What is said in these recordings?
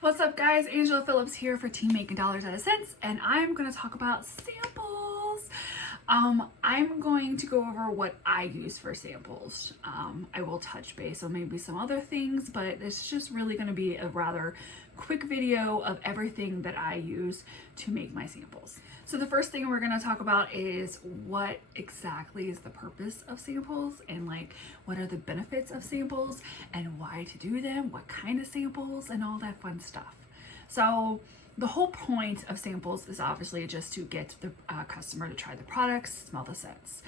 What's up guys, Angela Phillips here for Team Making Dollars Out of Scents, and I'm going to talk about samples. I'm going to go over what I use for samples. I will touch base on maybe some other things, but it's just really going to be a rather quick video of everything that I use to make my samples. So the first thing we're going to talk about is what exactly is the purpose of samples, and like what are the benefits of samples and why to do them, what kind of samples, and all that fun stuff. So the whole point of samples is obviously just to get the customer to try the products, smell the scents.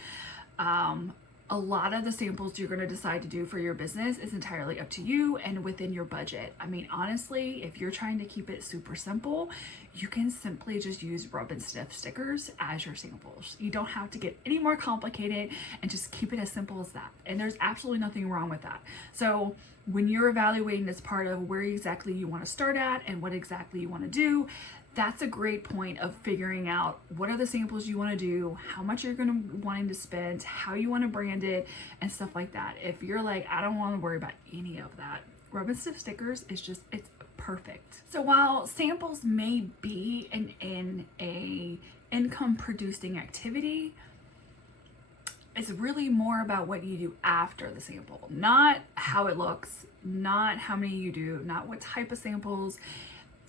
A lot of the samples you're going to decide to do for your business is entirely up to you and within your budget. I mean, honestly, if you're trying to keep it super simple, you can simply just use rub and sniff stickers as your samples. You don't have to get any more complicated and just keep it as simple as that. And there's absolutely nothing wrong with that. So when you're evaluating this part of where exactly you want to start at and what exactly you want to do, that's a great point of figuring out what are the samples you want to do, how much you're going to wanting to spend, how you want to brand it, and stuff like that. If you're like, I don't want to worry about any of that, rub and stick stickers is just, it's perfect. So while samples may be in a income producing activity, it's really more about what you do after the sample, not how it looks, not how many you do, not what type of samples.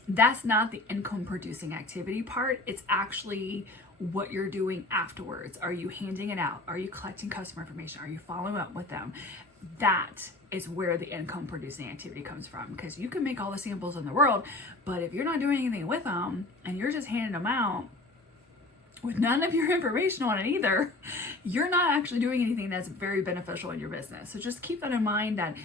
That's not the income producing activity part. It's actually what you're doing afterwards. Are you handing it out? Are you collecting customer information? Are you following up with them? That is where the income producing activity comes from, because you can make all the samples in the world, but if you're not doing anything with them and you're just handing them out with none of your information on it either, you're not actually doing anything that's very beneficial in your business. So just keep that in mind, that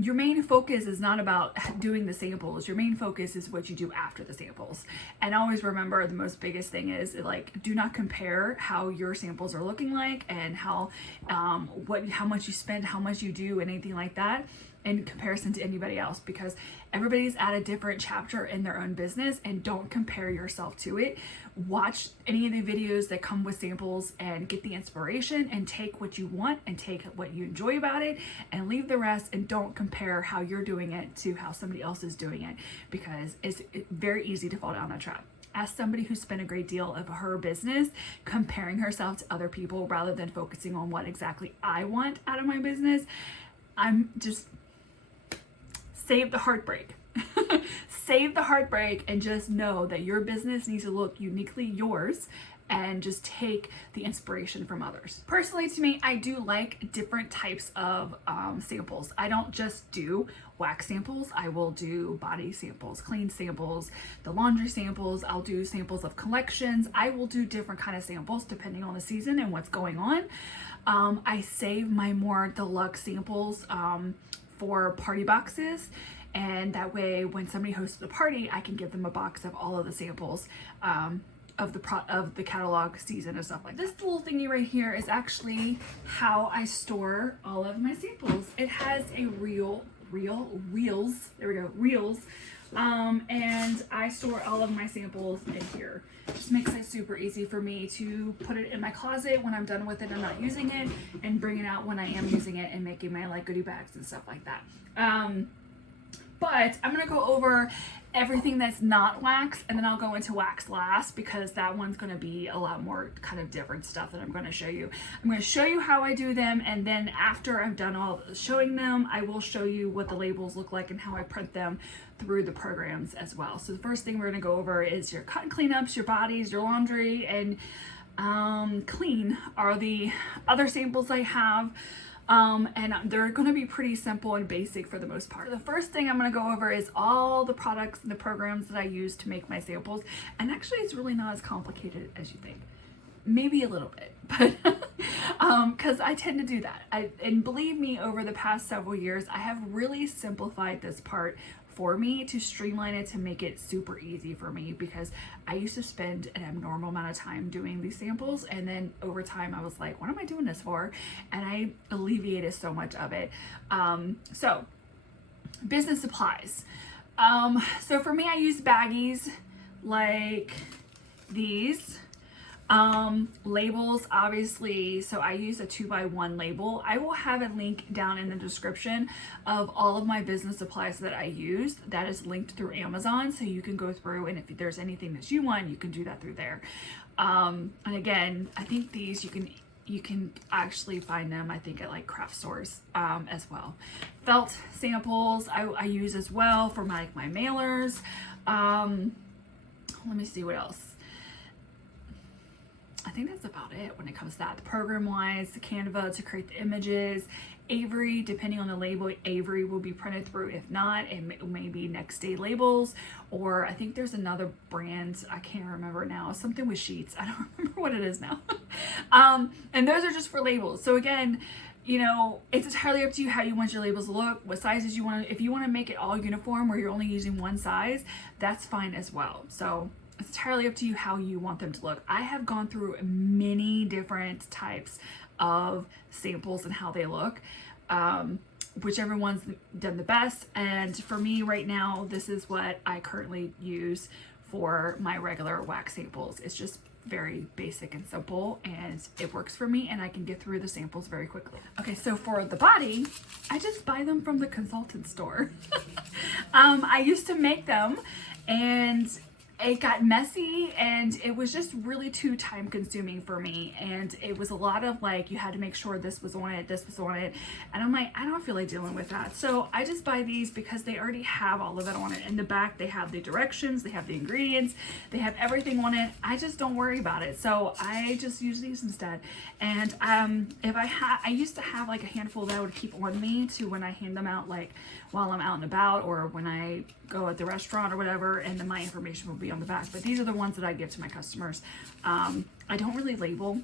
your main focus is not about doing the samples. Your main focus is what you do after the samples. And always remember, the most biggest thing is, like, do not compare how your samples are looking like and how much you spend, how much you do, and anything like that in comparison to anybody else, because everybody's at a different chapter in their own business, and don't compare yourself to it. Watch any of the videos that come with samples and get the inspiration and take what you want and take what you enjoy about it and leave the rest, and don't compare how you're doing it to how somebody else is doing it, because it's very easy to fall down that trap. As somebody who spent a great deal of her business comparing herself to other people rather than focusing on what exactly I want out of my business, I'm just save the heartbreak. Save the heartbreak and just know that your business needs to look uniquely yours, and just take the inspiration from others. Personally, to me, I do like different types of samples. I don't just do wax samples. I will do body samples, clean samples, the laundry samples. I'll do samples of collections. I will do different kind of samples depending on the season and what's going on. I save my more deluxe samples for party boxes, and that way when somebody hosts a party, I can give them a box of all of the samples of the catalog season and stuff like that. This little thingy right here is actually how I store all of my samples. It has a reels, there we go, reels, and I store all of my samples in here. Just makes it super easy for me to put it in my closet when I'm done with it and not using it, and bring it out when I am using it and making my like goodie bags and stuff like that. But I'm gonna go over everything that's not wax, and then I'll go into wax last, because that one's gonna be a lot more kind of different stuff that I'm gonna show you. I'm gonna show you how I do them, and then after I'm done all showing them, I will show you what the labels look like and how I print them through the programs as well. So the first thing we're gonna go over is your cut and cleanups, your bodies, your laundry, and clean are the other samples I have. And they're going to be pretty simple and basic for the most part. The first thing I'm going to go over is all the products and the programs that I use to make my samples. And actually, it's really not as complicated as you think. Maybe a little bit, but because I tend to do that. And believe me, over the past several years, I have really simplified this part for me to streamline it, to make it super easy for me, because I used to spend an abnormal amount of time doing these samples, and then over time I was like, what am I doing this for? And I alleviated so much of it. So business supplies. So for me, I use baggies like these. Labels, obviously, so I use a 2x1 label. I will have a link down in the description of all of my business supplies that I use. That is linked through Amazon, so you can go through, and if there's anything that you want, you can do that through there. And again, I think these you can actually find them, I think, at like craft stores as well. Felt samples I use as well for my mailers. Let me see what else. I think that's about it when it comes to that. The program wise, the Canva to create the images, Avery, depending on the label, Avery will be printed through. If not, it may be next day labels, or I think there's another brand, I can't remember now, something with sheets. I don't remember what it is now. And those are just for labels. So again, you know, it's entirely up to you how you want your labels to look, what sizes you want. If you want to make it all uniform where you're only using one size, that's fine as well. So it's entirely up to you how you want them to look. I have gone through many different types of samples and how they look, whichever one's done the best. And for me right now, this is what I currently use for my regular wax samples. It's just very basic and simple, and it works for me, and I can get through the samples very quickly. Okay, so for the body, I just buy them from the consultant store. I used to make them, and it got messy, and it was just really too time consuming for me, and it was a lot of like, you had to make sure this was on it, this was on it, and I'm like, I don't feel like dealing with that. So I just buy these because they already have all of it on it. In the back, they have the directions, they have the ingredients, they have everything on it. I just don't worry about it. So I just use these instead. And if I used to have like a handful that I would keep on me to when I hand them out, like while I'm out and about, or when I go at the restaurant or whatever, and then my information will be on the back. But these are the ones that I give to my customers. I don't really label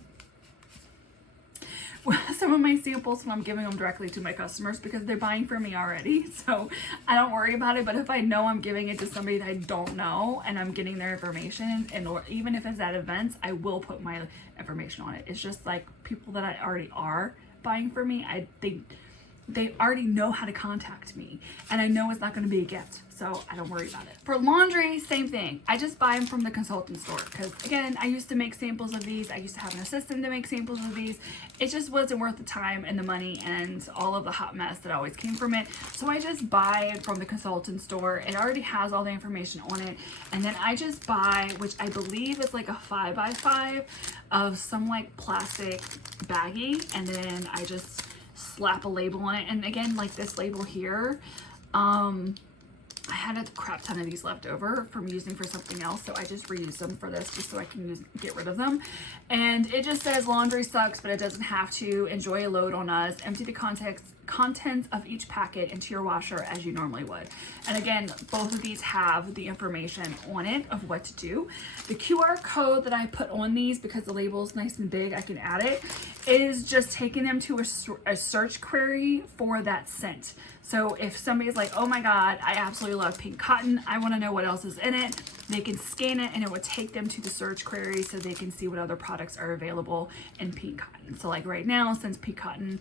some of my samples when I'm giving them directly to my customers because they're buying from me already. So I don't worry about it. But if I know I'm giving it to somebody that I don't know and I'm getting their information, and or even if it's at events, I will put my information on it. It's just like people that I already are buying from me, they already know how to contact me, and I know it's not going to be a gift, so I don't worry about it. For laundry, same thing. I just buy them from the consultant store because, again, I used to make samples of these. I used to have an assistant to make samples of these. It just wasn't worth the time and the money and all of the hot mess that always came from it. So I just buy it from the consultant store. It already has all the information on it, and then I just buy, which I believe is like a 5x5 of some like plastic baggie, and then I just slap a label on it. And again, like this label here, I had a crap ton of these left over from using for something else, so I just reused them for this just so I can get rid of them. And it just says laundry sucks, but it doesn't have to. Enjoy a load on us. Empty the contents of each packet into your washer as you normally would. And again, both of these have the information on it of what to do. The QR code that I put on these, because the label is nice and big, I can add it, is just taking them to a search query for that scent. So if somebody's like, oh my God, I absolutely love pink cotton, I want to know what else is in it, they can scan it and it would take them to the search query so they can see what other products are available in pink cotton. So like right now, since pink cotton,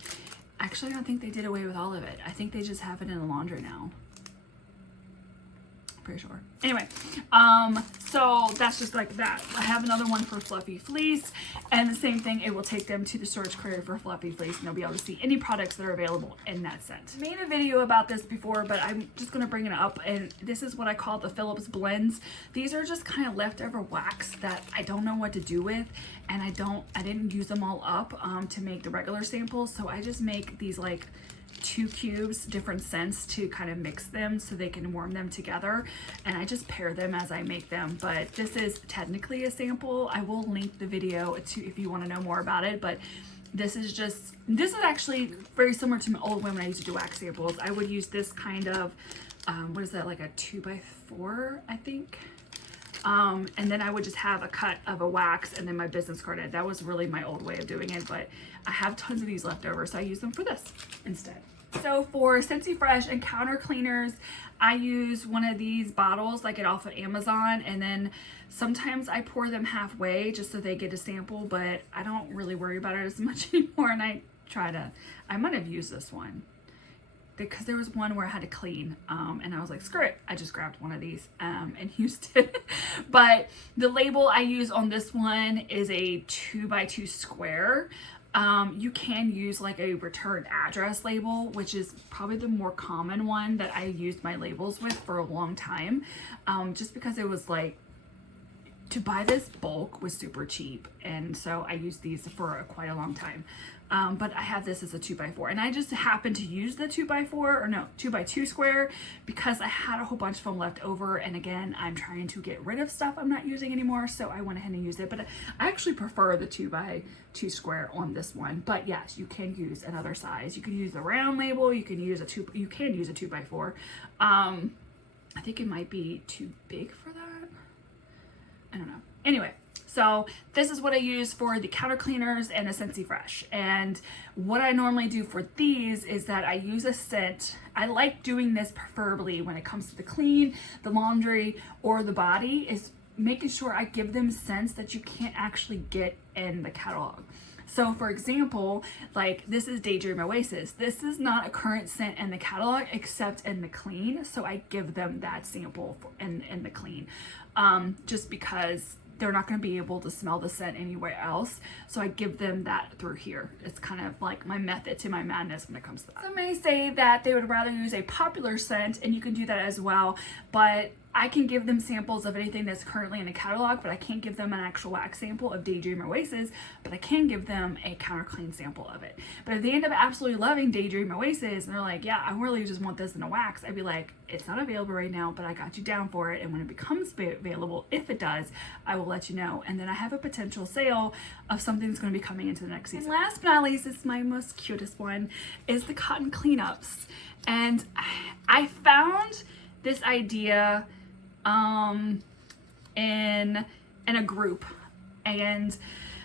actually, I don't think they did away with all of it. I think they just have it in the laundry now. Pretty sure. Anyway, so that's just like that. I have another one for fluffy fleece, and the same thing, it will take them to the search query for fluffy fleece, and they'll be able to see any products that are available in that scent. I made a video about this before, but I'm just going to bring it up, and this is what I call the Phillips Blends. These are just kind of leftover wax that I don't know what to do with, and I didn't use them all up to make the regular samples, so I just make these like 2 cubes, different scents, to kind of mix them so they can warm them together, and I just pair them as I make them. But this is technically a sample. I will link the video to if you want to know more about it, but this is actually very similar to my old one when I used to do wax samples. I would use this kind of what is that, like a 2x4, I think. And then I would just have a cut of a wax and then my business card in. That was really my old way of doing it, but I have tons of these left over, so I use them for this instead. So for Scentsy Fresh and counter cleaners, I use one of these bottles, like it off of Amazon, and then sometimes I pour them halfway just so they get a sample, but I don't really worry about it as much anymore, and I might have used this one. because there was one where I had to clean, and I was like, screw it, I just grabbed one of these and used it. But the label I use on this one is a 2x2 square. You can use like a return address label, which is probably the more common one that I used my labels with for a long time, just because it was like, to buy this bulk was super cheap, and so I used these for quite a long time. But I have this as a 2x4, and I just happened to use the 2x4, or no, 2x2 square, because I had a whole bunch of them left over, and again, I'm trying to get rid of stuff I'm not using anymore, so I went ahead and used it. But I actually prefer the 2x2 square on this one. But yes, you can use another size. You can use the round label. You can use a 2x4. I think it might be too big for that. I don't know. Anyway, so this is what I use for the counter cleaners and the Scentsy Fresh. And what I normally do for these is that I use a scent. I like doing this preferably when it comes to the clean, the laundry, or the body, is making sure I give them scents that you can't actually get in the catalog. So for example, like this is Daydream Oasis. This is not a current scent in the catalog except in the clean. So I give them that sample in the clean, just because they're not going to be able to smell the scent anywhere else. So I give them that through here. It's kind of like my method to my madness when it comes to that. Some may say that they would rather use a popular scent, and you can do that as well, but I can give them samples of anything that's currently in the catalog, but I can't give them an actual wax sample of Daydream Oasis, but I can give them a counter clean sample of it. But if they end up absolutely loving Daydream Oasis and they're like, yeah, I really just want this in a wax, I'd be like, it's not available right now, but I got you down for it. And when it becomes available, if it does, I will let you know. And then I have a potential sale of something that's going to be coming into the next season. And last but not least, it's my most cutest one, is the cotton cleanups. And I found this idea in a group, and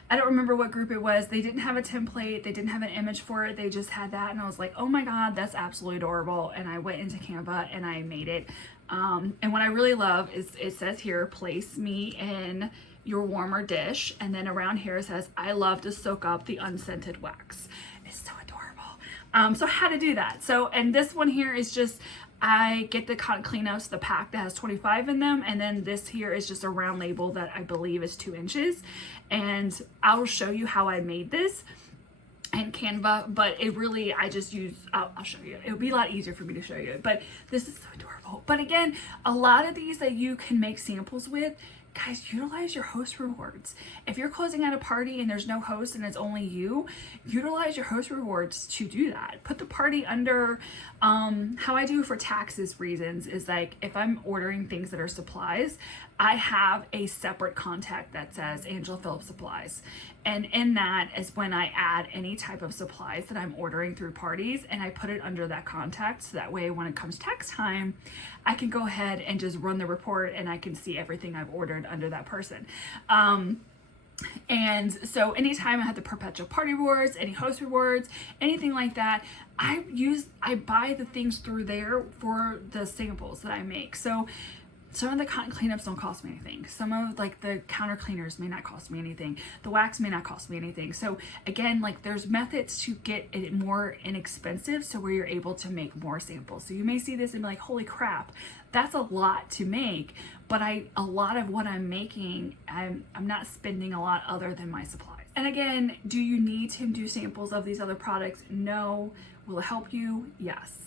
I don't remember what group it was. They didn't have a template, they didn't have an image for it, they just had that, and I was like, oh my god, that's absolutely adorable. And I went into Canva and I made it. And what I really love is it says here, place me in your warmer dish, and then around here it says, I love to soak up the unscented wax. It's so adorable. So how to do that. So, and this one here is just, I get the cotton cleanups, the pack that has 25 in them, and then this here is just a round label that I believe is 2 inches. And I'll show you how I made this in Canva, but it really, I just use, I'll show you. It would be a lot easier for me to show you, but this is so adorable. But again, a lot of these that you can make samples with, guys, utilize your host rewards. If you're closing out a party and there's no host and it's only you, utilize your host rewards to do that. Put the party under, how I do for taxes reasons is like, if I'm ordering things that are supplies, I have a separate contact that says Angela Phillips Supplies. And in that is when I add any type of supplies that I'm ordering through parties, and I put it under that contact. So that way when it comes tax time, I can go ahead and just run the report and I can see everything I've ordered under that person. And so anytime I have the perpetual party rewards, any host rewards, anything like that, I buy the things through there for the samples that I make. So some of the cotton cleanups don't cost me anything. Some of like the counter cleaners may not cost me anything. The wax may not cost me anything. So again, like there's methods to get it more inexpensive, so where you're able to make more samples. So you may see this and be like, holy crap, that's a lot to make. But a lot of what I'm making, I'm not spending a lot other than my supplies. And again, do you need to do samples of these other products? No. Will it help you? Yes.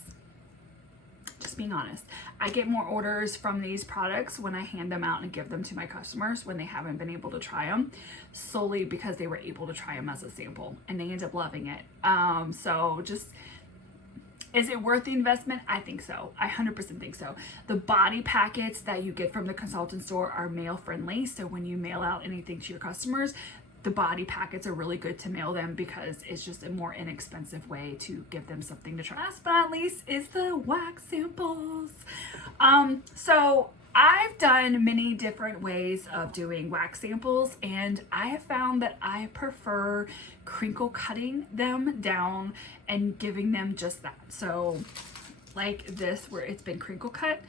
Just being honest. I get more orders from these products when I hand them out and give them to my customers when they haven't been able to try them, solely because they were able to try them as a sample and they end up loving it. So just, is it worth the investment? I think so. I 100% think so. The body packets that you get from the consultant store are mail friendly. So when you mail out anything to your customers, the body packets are really good to mail them because it's just a more inexpensive way to give them something to try. Last but not least is the wax samples. So I've done many different ways of doing wax samples, and I have found that I prefer crinkle cutting them down and giving them just that. So like this, where it's been crinkle cut,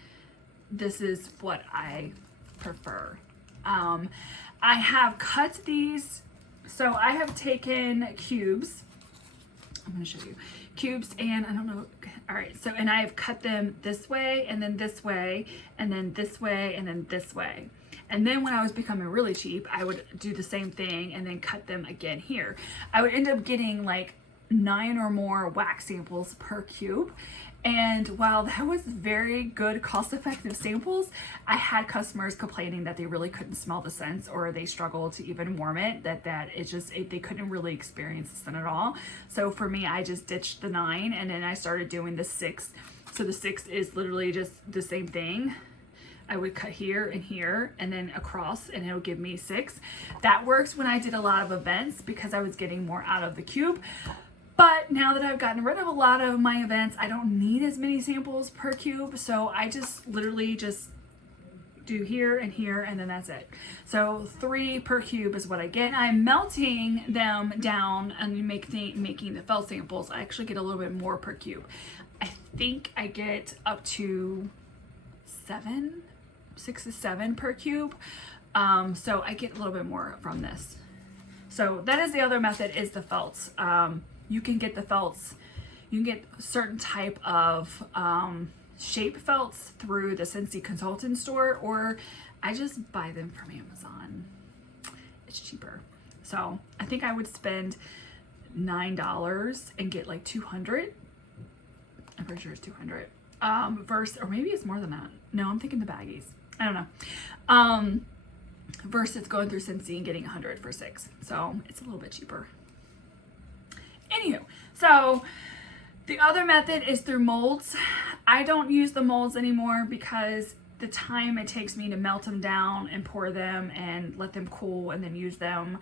this is what I prefer. I have cut these, so I have taken cubes I'm going to show you cubes, and I don't know. All right. So, and I've cut them this way and then this way and then this way and then this way. And then when I was becoming really cheap, I would do the same thing and then cut them again here. I would end up getting like 9 or more wax samples per cube. And while that was very good, cost-effective samples, I had customers complaining that they really couldn't smell the scents, or they struggled to even warm it, that they couldn't really experience the scent at all. So for me, I just ditched the 9 and then I started doing the 6. So the 6 is literally just the same thing. I would cut here and then across, and it'll give me 6. That works when I did a lot of events because I was getting more out of the cube. But now that I've gotten rid of a lot of my events, I don't need as many samples per cube. So I just literally just do here, and then that's it. So 3 per cube is what I get. I'm melting them down and making the felt samples. I actually get a little bit more per cube. I think I get up to 6 to 7 per cube. So I get a little bit more from this. So that is the other method, is the felts. You can get the felts, you can get certain type of shape felts through the Scentsy consultant store, or I just buy them from Amazon. It's cheaper. So I think I would spend $9 and get like 200. I'm pretty sure it's 200. Versus, or maybe it's more than that. No, I'm thinking the baggies. I don't know. Versus going through Scentsy and getting 100 for 6. So it's a little bit cheaper. Anywho, so the other method is through molds. I don't use the molds anymore because the time it takes me to melt them down and pour them and let them cool and then use them,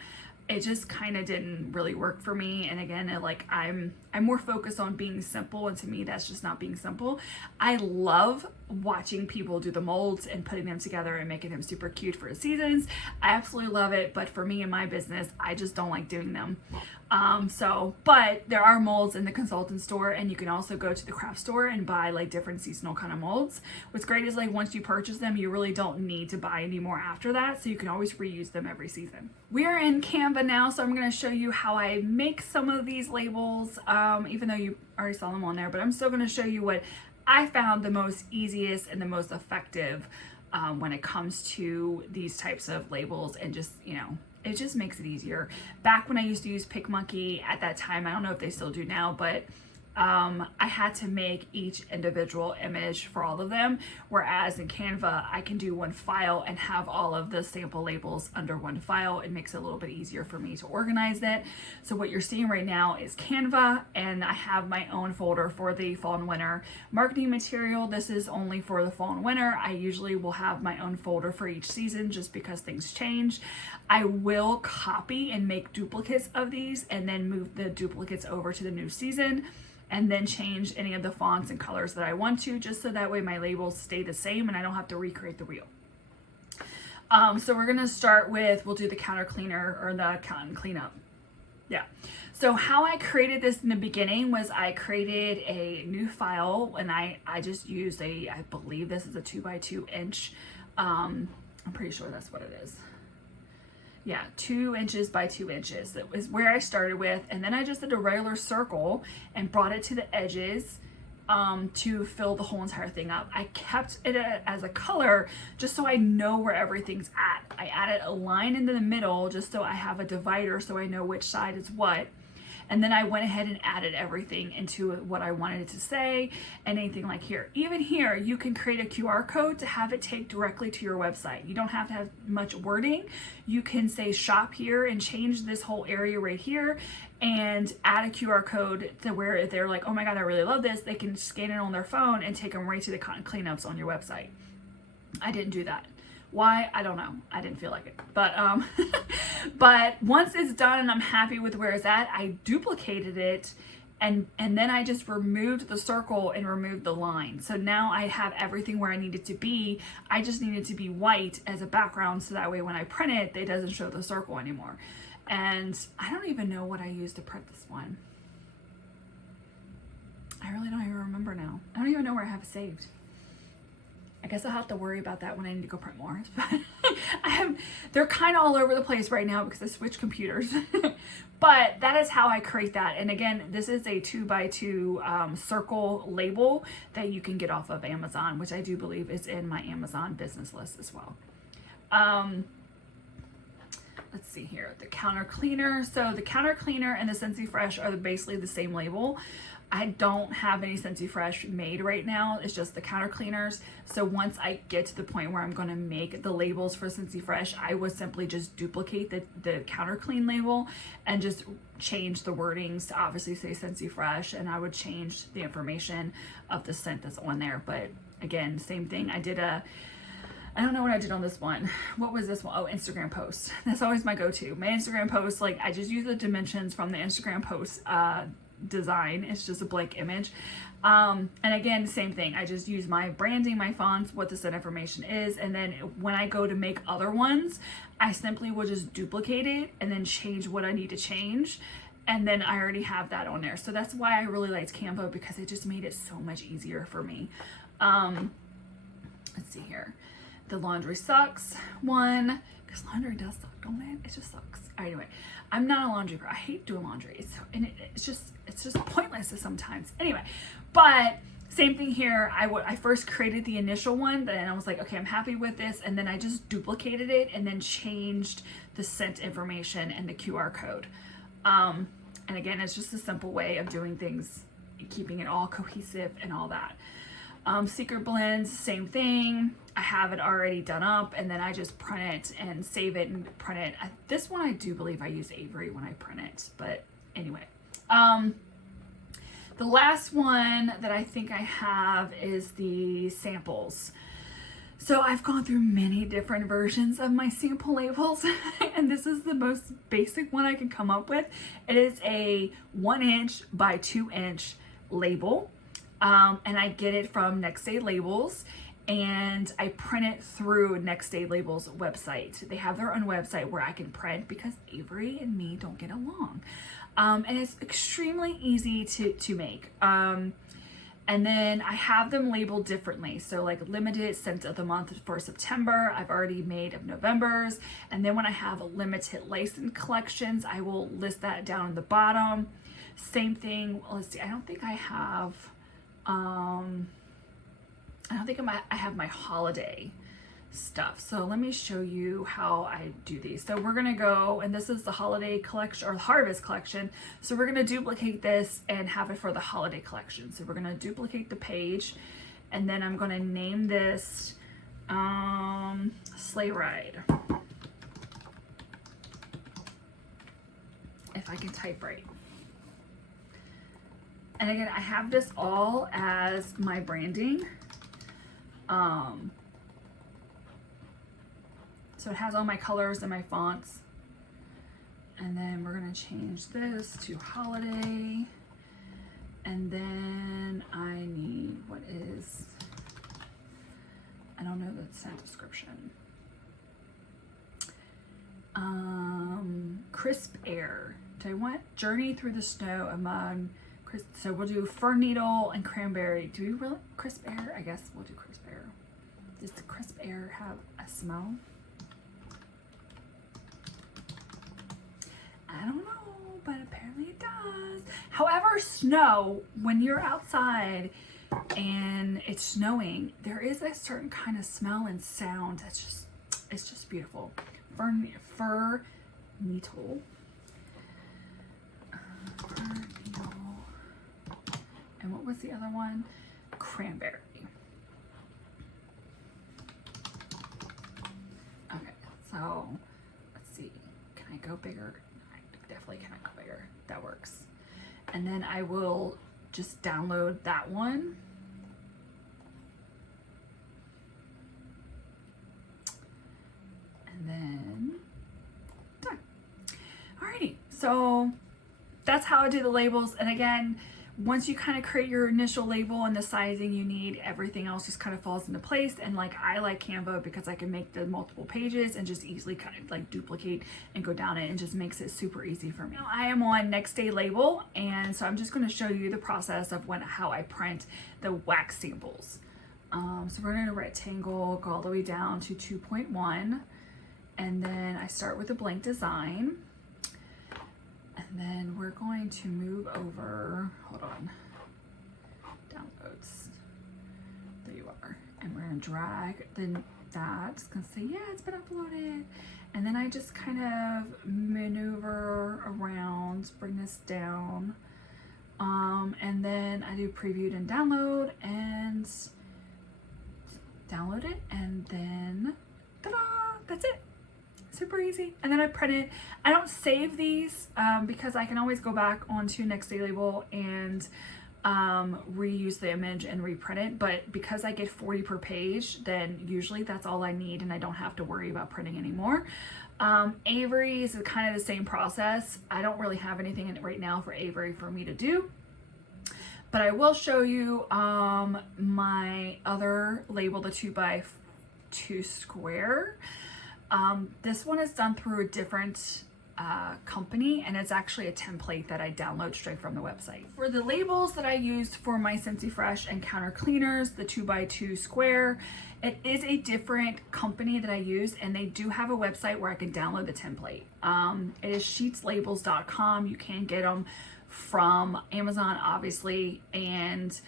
it just kind of didn't really work for me. And again, I'm more focused on being simple, and to me that's just not being simple. I love watching people do the molds and putting them together and making them super cute for the seasons. I absolutely love it, but for me and my business, I just don't like doing them. But there are molds in the consultant store, and you can also go to the craft store and buy like different seasonal kind of molds. What's great is like once you purchase them, you really don't need to buy any more after that, so you can always reuse them every season. We're in Canva now, so I'm going to show you how I make some of these labels, even though you already saw them on there, but I'm still going to show you what I found the most easiest and the most effective when it comes to these types of labels, and just, you know, it just makes it easier. Back when I used to use PicMonkey, at that time, I don't know if they still do now, but I had to make each individual image for all of them, whereas in Canva I can do one file and have all of the sample labels under one file. It makes it a little bit easier for me to organize it. So what you're seeing right now is Canva, and I have my own folder for the fall and winter marketing material. This is only for the fall and winter. I usually will have my own folder for each season just because things change. I will copy and make duplicates of these and then move the duplicates over to the new season, and then change any of the fonts and colors that I want to, just so that way my labels stay the same and I don't have to recreate the wheel. So we're gonna start with, we'll do the counter cleaner, or the cotton cleanup. Yeah. So how I created this in the beginning was I created a new file, and I just used I believe this is a 2x2 inch. I'm pretty sure that's what it is. Yeah, 2 inches by 2 inches. That was where I started with. And then I just did a regular circle and brought it to the edges to fill the whole entire thing up. I kept it as a color just so I know where everything's at. I added a line into the middle just so I have a divider so I know which side is what. And then I went ahead and added everything into what I wanted it to say, and anything like here. Even here, you can create a QR code to have it take directly to your website. You don't have to have much wording. You can say shop here and change this whole area right here and add a QR code to where if they're like, oh my God, I really love this, they can scan it on their phone and take them right to the cotton cleanups on your website. I didn't do that. Why? I don't know. I didn't feel like it. But but once it's done and I'm happy with where it's at, I duplicated it, and then I just removed the circle and removed the line. So now I have everything where I need it to be. I just need it to be white as a background, so that way when I print it, it doesn't show the circle anymore. And I don't even know what I used to print this one. I really don't even remember now. I don't even know where I have it saved. I guess I'll have to worry about that when I need to go print more. They're kind of all over the place right now because I switched computers. But that is how I create that. And again, this is a 2x2 circle label that you can get off of Amazon, which I do believe is in my Amazon business list as well. Let's see here, the counter cleaner. So the counter cleaner and the Scentsy Fresh are basically the same label. I don't have any Scentsy Fresh made right now. It's just the counter cleaners. So once I get to the point where I'm going to make the labels for Scentsy Fresh, I would simply just duplicate the counter clean label and just change the wordings to obviously say Scentsy Fresh, and I would change the information of the scent that's on there. But again, same thing. I don't know what I did on this one. What was this one? Oh, Instagram post. That's always my go-to. My Instagram post, like I just use the dimensions from the Instagram post design. It's just a blank image. And again, same thing. I just use my branding, my fonts, what the scent information is. And then when I go to make other ones, I simply will just duplicate it and then change what I need to change. And then I already have that on there. So that's why I really liked Canva, because it just made it so much easier for me. Let's see here. The laundry sucks one, because laundry does suck, don't it? It just sucks. Anyway, I'm not a laundry girl. I hate doing laundry. It's just pointless sometimes. Anyway, but same thing here. I first created the initial one, then I was like, okay, I'm happy with this, and then I just duplicated it and then changed the scent information and the QR code. And again, it's just a simple way of doing things, keeping it all cohesive and all that. Secret Blends, same thing. I have it already done up, and then I just print it and save it and print it. This one I do believe I use Avery when I print it, but anyway. The last one that I think I have is the samples. So I've gone through many different versions of my sample labels, and this is the most basic one I can come up with. It is a 1 inch by 2 inch label. And I get it from Next Day Labels, and I print it through Next Day Labels website. They have their own website where I can print, because Avery and me don't get along. And it's extremely easy to make. And then I have them labeled differently. So like limited scent of the month for September, I've already made of November's. And then when I have a limited license collections, I will list that down at the bottom. Same thing, let's see, I don't think I have I have my holiday stuff. So let me show you how I do these. So we're gonna go, and this is the holiday collection or harvest collection. So we're gonna duplicate this and have it for the holiday collection. So we're gonna duplicate the page, and then I'm gonna name this Sleigh Ride. If I can type right. And again, I have this all as my branding. So it has all my colors and my fonts. And then we're gonna change this to holiday. And then I need, what is, I don't know the scent description. Crisp air. Do I want journey through the snow among, so we'll do fir needle and cranberry. Do we really, crisp air? I guess we'll do crisp air. Does the crisp air have a smell? I don't know, but apparently it does. However, snow, when you're outside and it's snowing, there is a certain kind of smell and sound that's just, it's just beautiful. Fir needle. And what was the other one? Cranberry. Okay, so let's see. Can I go bigger? I definitely cannot go bigger. That works. And then I will just download that one. And then done. Alrighty, so that's how I do the labels. And again, once you kind of create your initial label and the sizing you need, everything else just kind of falls into place. And like, I like Canva because I can make the multiple pages and just easily kind of like duplicate and go down it, and just makes it super easy for me. Now I am on Next Day Label, and so I'm just going to show you the process of how I print the wax samples. So we're going to rectangle, go all the way down to 2.1. And then I start with a blank design. And then we're going to move over, hold on, downloads. There you are. And we're going to drag that. It's going to say, yeah, it's been uploaded. And then I just kind of maneuver around, bring this down. And then I do previewed and download and download it. And then, ta-da, that's it. Super easy. And then I print it. I don't save these because I can always go back onto Next Day Label and reuse the image and reprint it. But because I get 40 per page, then usually that's all I need and I don't have to worry about printing anymore. Avery is kind of the same process. I don't really have anything in it right now for Avery for me to do. But I will show you my other label, the 2x2 square. This one is done through a different company, and it's actually a template that I download straight from the website. For the labels that I used for my Scentsy Fresh and counter cleaners, the 2x2 square, it is a different company that I use, and they do have a website where I can download the template. It is sheetslabels.com. You can get them from Amazon, obviously, and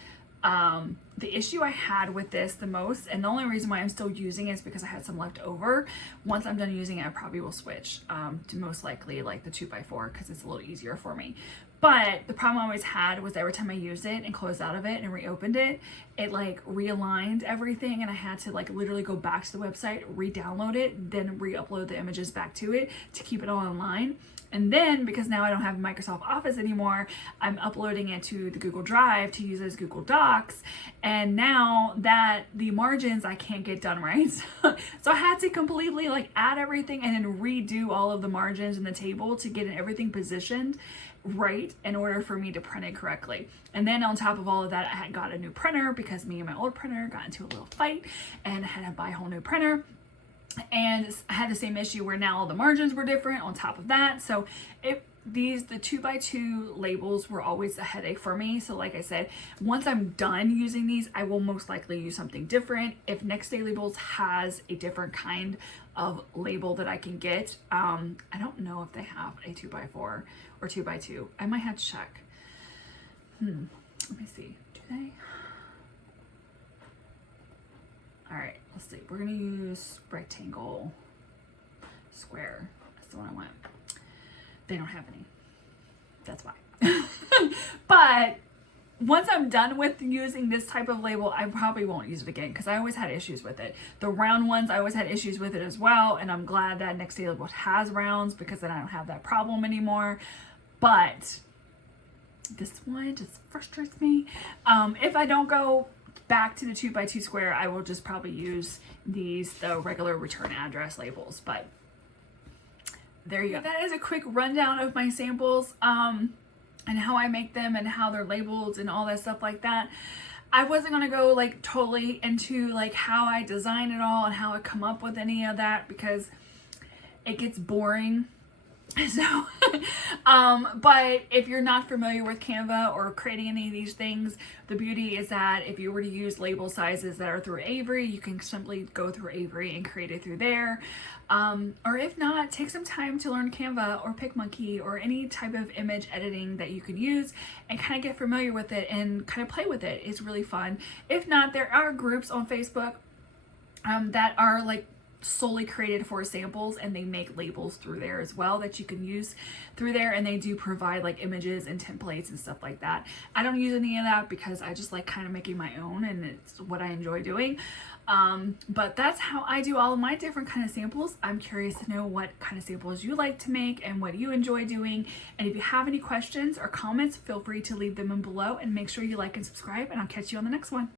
the issue I had with this the most, and the only reason why I'm still using it is because I had some left over. Once I'm done using it, I probably will switch to most likely like the 2x4 because it's a little easier for me. But the problem I always had was every time I used it and closed out of it and reopened it, it like realigned everything, and I had to like literally go back to the website, re-download it, then re-upload the images back to it to keep it all online. And then, because now I don't have Microsoft Office anymore, I'm uploading it to the Google Drive to use as Google Docs. And now that the margins I can't get done right. So I had to completely like add everything and then redo all of the margins in the table to get everything positioned right in order for me to print it correctly. And then on top of all of that, I had got a new printer because me and my old printer got into a little fight and I had to buy a whole new printer. And I had the same issue where now all the margins were different on top of that. So the 2x2 labels were always a headache for me. So like I said, once I'm done using these, I will most likely use something different. If Next Day Labels has a different kind of label that I can get, I don't know if they have a 2x4 or 2x2. I might have to check. Let me see. Do they? All right, let's see. We're gonna use rectangle, square. That's the one I want. They don't have any. That's why. But once I'm done with using this type of label, I probably won't use it again because I always had issues with it. The round ones, I always had issues with it as well. And I'm glad that Next Day Label has rounds because then I don't have that problem anymore. But this one just frustrates me. If I don't go back to the 2x2 square, I will just probably use the regular return address labels. But there you go. That is a quick rundown of my samples and how I make them and how they're labeled and all that stuff like that. I wasn't gonna go like totally into like how I design it all and how I come up with any of that because it gets boring. So, but if you're not familiar with Canva or creating any of these things, the beauty is that if you were to use label sizes that are through Avery, you can simply go through Avery and create it through there. Or if not, take some time to learn Canva or PicMonkey or any type of image editing that you could use and kind of get familiar with it and kind of play with it. It's really fun. If not, there are groups on Facebook that are like solely created for samples, and they make labels through there as well that you can use through there, and they do provide like images and templates and stuff like that. I don't use any of that because I just like kind of making my own, and it's what I enjoy doing. But that's how I do all of my different kind of samples. I'm curious to know what kind of samples you like to make and what you enjoy doing. And if you have any questions or comments, feel free to leave them in below, and make sure you like and subscribe, and I'll catch you on the next one.